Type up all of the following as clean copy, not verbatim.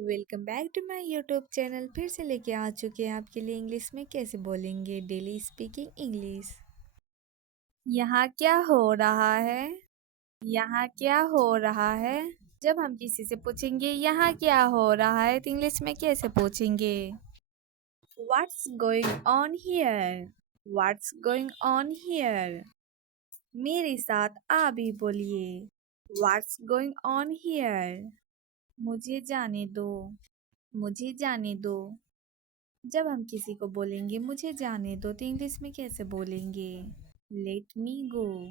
Welcome back to my YouTube channel. फिर से लेके आ चुके हैं आपके लिए इंग्लिश में कैसे बोलेंगे डेली स्पीकिंग इंग्लिश। यहाँ क्या हो रहा है? यहाँ क्या हो रहा है? जब हम किसी से पूछेंगे यहाँ क्या हो रहा है तो इंग्लिश में कैसे पूछेंगे? What's going on here? What's going on here? मेरे साथ आप भी बोलिए। What's going on here? मुझे जाने दो। मुझे जाने दो। जब हम किसी को बोलेंगे मुझे जाने दो तो इंग्लिश में कैसे बोलेंगे? लेट मी गो।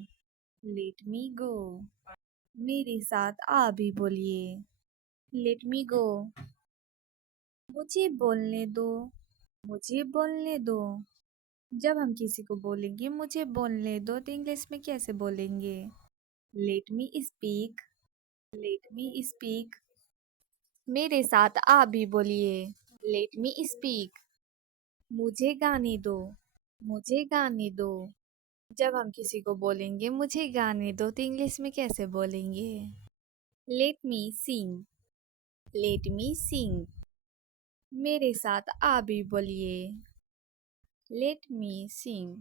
लेट मी गो। मेरे साथ आप भी बोलिए। लेट मी गो। मुझे बोलने दो। मुझे बोलने दो। जब हम किसी को बोलेंगे मुझे बोलने दो तो इंग्लिश में कैसे बोलेंगे? Let me speak. Let me speak. मेरे साथ आप भी बोलिए। Let me speak. मुझे गाने दो। मुझे गाने दो। जब हम किसी को बोलेंगे मुझे गाने दो तो इंग्लिश में कैसे बोलेंगे? लेट मी सिंग। लेट मी सिंग। मेरे साथ आप भी बोलिए। लेट मी सिंग।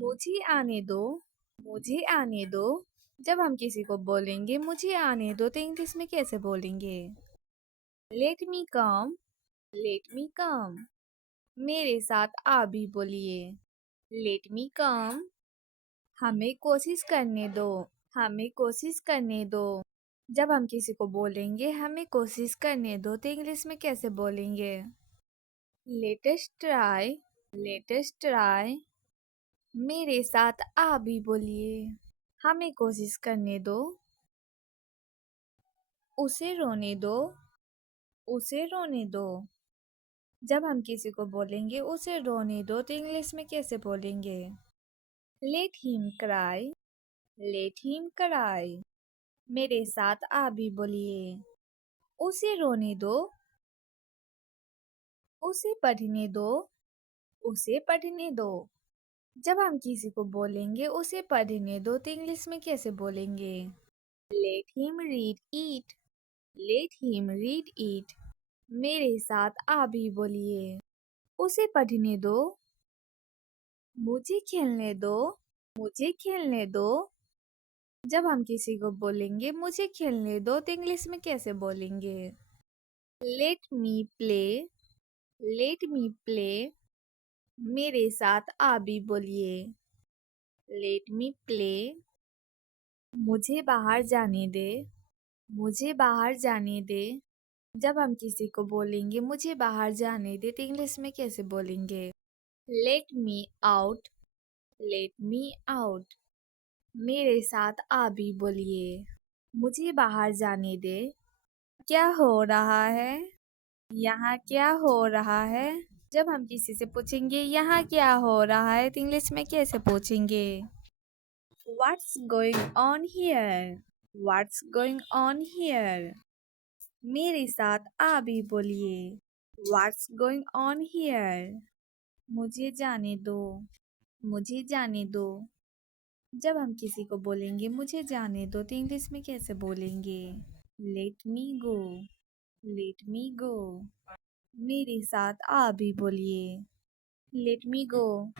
मुझे आने दो। मुझे आने दो। जब हम किसी को बोलेंगे मुझे आने दो तो इंग्लिश में कैसे बोलेंगे? लेट मी कम। लेट मी कम। मेरे साथ आप भी बोलिए। लेट मी कम। हमें कोशिश करने दो। हमें कोशिश करने दो। जब हम किसी को बोलेंगे हमें कोशिश करने दो तो इंग्लिश में कैसे बोलेंगे? Latest try. Latest try. मेरे साथ आप भी बोलिए। हमें कोशिश करने दो। उसे रोने दो। उसे रोने दो। जब हम किसी को बोलेंगे उसे रोने दो तो इंग्लिश में कैसे बोलेंगे? Let him cry. Let him cry. मेरे साथ आप भी बोलिए। उसे रोने दो। उसे पढ़ने दो। उसे पढ़ने दो। जब हम किसी को बोलेंगे उसे पढ़ने दो तो इंग्लिश में कैसे बोलेंगे? Let him read it. Let him read it. मेरे साथ आप भी बोलिए। उसे पढ़ने दो। मुझे खेलने दो। मुझे खेलने दो। जब हम किसी को बोलेंगे मुझे खेलने दो तो इंग्लिश में कैसे बोलेंगे? Let me play. Let me play. मेरे साथ आप भी बोलिए। Let me play. मुझे बाहर जाने दे। मुझे बाहर जाने दे। जब हम किसी को बोलेंगे मुझे बाहर जाने दे तो इंग्लिश में कैसे बोलेंगे? Let me out. Let me out. मेरे साथ आप भी बोलिए। मुझे बाहर जाने दे। क्या हो रहा है? यहाँ क्या हो रहा है? जब हम किसी से पूछेंगे यहाँ क्या हो रहा है तो इंग्लिश में कैसे पूछेंगे? What's going on here? What's going on here? मेरे साथ आप भी बोलिए। What's going on here? मुझे जाने दो। मुझे जाने दो। जब हम किसी को बोलेंगे मुझे जाने दो तो इंग्लिश में कैसे बोलेंगे? Let me go. Let me go. मेरे साथ आप भी बोलिए। Let me go.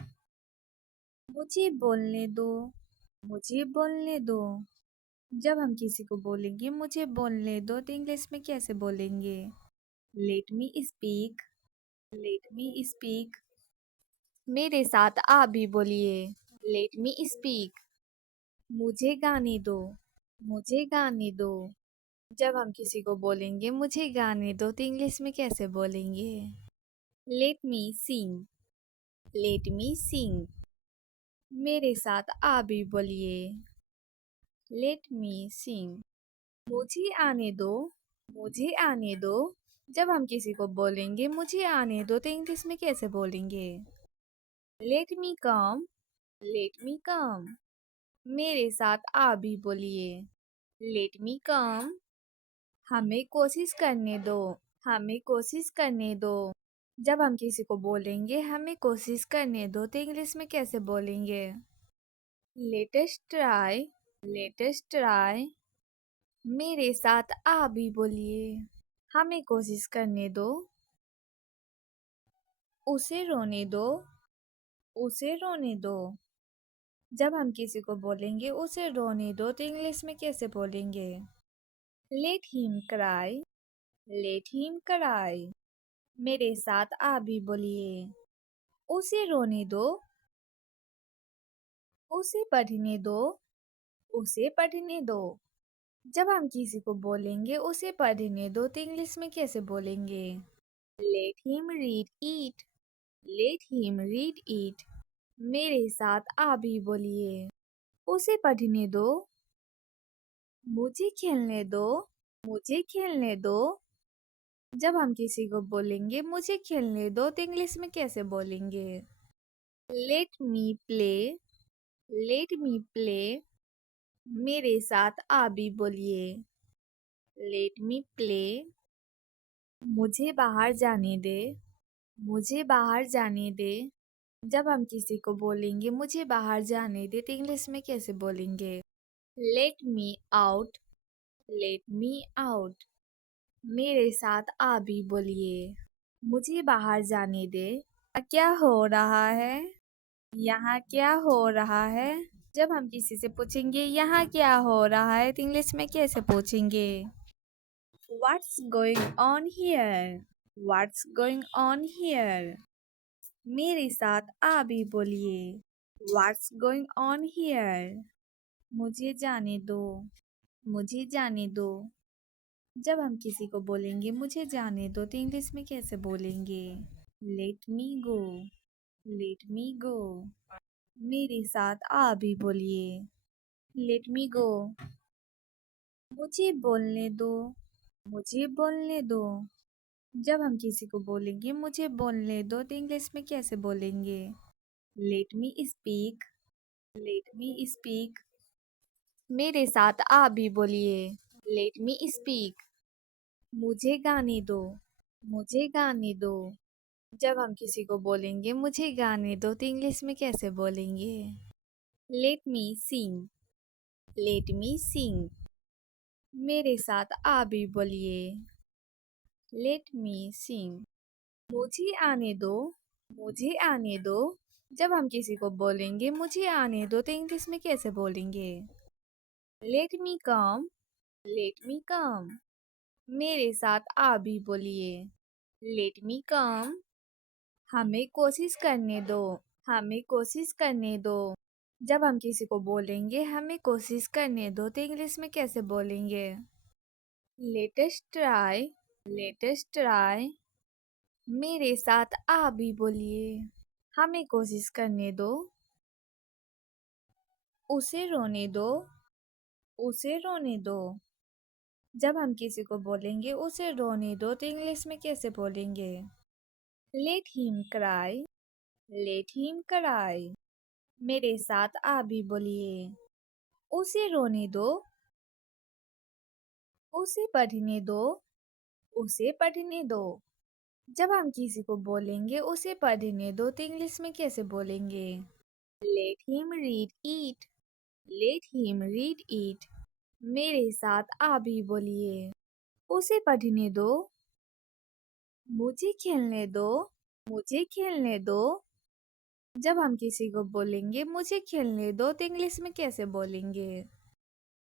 मुझे बोलने दो। मुझे बोलने दो। जब हम किसी को बोलेंगे मुझे बोलने दो तो इंग्लिश में कैसे बोलेंगे? Let me speak. Let me speak. मेरे साथ आप भी बोलिए। Let me speak. मुझे गाने दो। मुझे गाने दो। जब हम किसी को बोलेंगे मुझे गाने दो तो इंग्लिश में कैसे बोलेंगे? लेट मी सिंग। लेट मी सिंग। मेरे साथ आप भी बोलिए। लेट मी सिंग। मुझे आने दो। मुझे आने दो। जब हम किसी को बोलेंगे मुझे आने दो तो इंग्लिश में कैसे बोलेंगे? लेट मी कम। लेट मी कम। मेरे साथ आप भी बोलिए। लेट मी कम। हमें कोशिश करने दो। हमें कोशिश करने दो। जब हम किसी को बोलेंगे हमें कोशिश करने दो तो इंग्लिश में कैसे बोलेंगे? Latest try. Latest try. मेरे साथ आप भी बोलिए। हमें कोशिश करने दो। उसे रोने दो। उसे रोने दो। जब हम किसी को बोलेंगे उसे रोने दो तो इंग्लिश में कैसे बोलेंगे? Let him cry. Let him cry. मेरे साथ आप भी बोलिए। उसे रोने दो। उसे पढ़ने दो। उसे पढ़ने दो। जब हम किसी को बोलेंगे उसे पढ़ने दो तो इंग्लिश में कैसे बोलेंगे? Let him read it. Let him read it. मेरे साथ आप भी बोलिए। उसे पढ़ने दो। मुझे खेलने दो। मुझे खेलने दो। जब हम किसी को बोलेंगे मुझे खेलने दो तो इंग्लिश में कैसे बोलेंगे? Let me play. Let me play. मेरे साथ आप भी बोलिए। Let me play. मुझे बाहर जाने दे। मुझे बाहर जाने दे। जब हम किसी को बोलेंगे मुझे बाहर जाने दे तो इंग्लिश में कैसे बोलेंगे? Let me out. Let me out. मेरे साथ आप भी बोलिए। मुझे बाहर जाने दे। क्या हो रहा है? यहाँ क्या हो रहा है? जब हम किसी से पूछेंगे यहाँ क्या हो रहा है तो इंग्लिश में कैसे पूछेंगे? What's going on here? What's going on here? मेरे साथ आप भी बोलिए। What's going on here? मुझे जाने दो। मुझे जाने दो। जब हम किसी को बोलेंगे मुझे जाने दो तो इंग्लिश में कैसे बोलेंगे? Let me go. Let me go. मेरे साथ आप भी बोलिए। Let me go. मुझे बोलने दो। मुझे बोलने दो। जब हम किसी को बोलेंगे मुझे बोलने दो तो इंग्लिश में कैसे बोलेंगे? Let me speak. Let me speak. मेरे साथ आप भी बोलिए। Let me speak. मुझे गाने दो। मुझे गाने दो। जब हम किसी को बोलेंगे मुझे गाने दो तो इंग्लिश में कैसे बोलेंगे? Let me sing. Let me sing. मेरे साथ आप भी बोलिए। Let me sing. मुझे आने दो। मुझे आने दो। जब हम किसी को बोलेंगे मुझे आने दो तो इंग्लिश में कैसे बोलेंगे? Let me come. Let me come. मेरे साथ आप भी बोलिए। Let me come. हमें कोशिश करने दो। हमें कोशिश करने दो। जब हम किसी को बोलेंगे हमें कोशिश करने दो तो इंग्लिश में कैसे बोलेंगे? Let us try. Let us try. मेरे साथ आप भी बोलिए। हमें कोशिश करने दो। उसे रोने दो। उसे रोने दो। जब हम किसी को बोलेंगे उसे रोने दो तो इंग्लिश में कैसे बोलेंगे? Let him cry. Let him cry. मेरे साथ आप भी बोलिए। उसे रोने दो। उसे पढ़ने दो। उसे पढ़ने दो। जब हम किसी को बोलेंगे उसे पढ़ने दो तो इंग्लिश में कैसे बोलेंगे? Let him read it. Let him read it. मेरे साथ आप भी बोलिए। उसे पढ़ने दो। मुझे खेलने दो। मुझे खेलने दो। जब हम किसी को बोलेंगे मुझे खेलने दो तो इंग्लिश में कैसे बोलेंगे?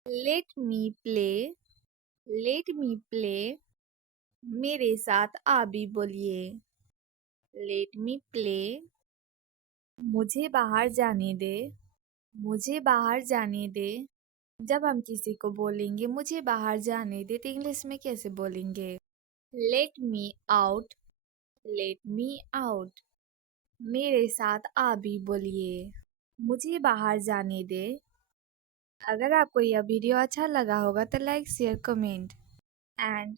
Let me play. Let me play. मेरे साथ आप भी बोलिए। Let me play. मुझे बाहर जाने दे। मुझे बाहर जाने दे। जब हम किसी को बोलेंगे मुझे बाहर जाने दे तो इंग्लिश में कैसे बोलेंगे? Let me out. Let me out. मेरे साथ आप भी बोलिए। मुझे बाहर जाने दे। अगर आपको यह वीडियो अच्छा लगा होगा तो लाइक शेयर कमेंट एंड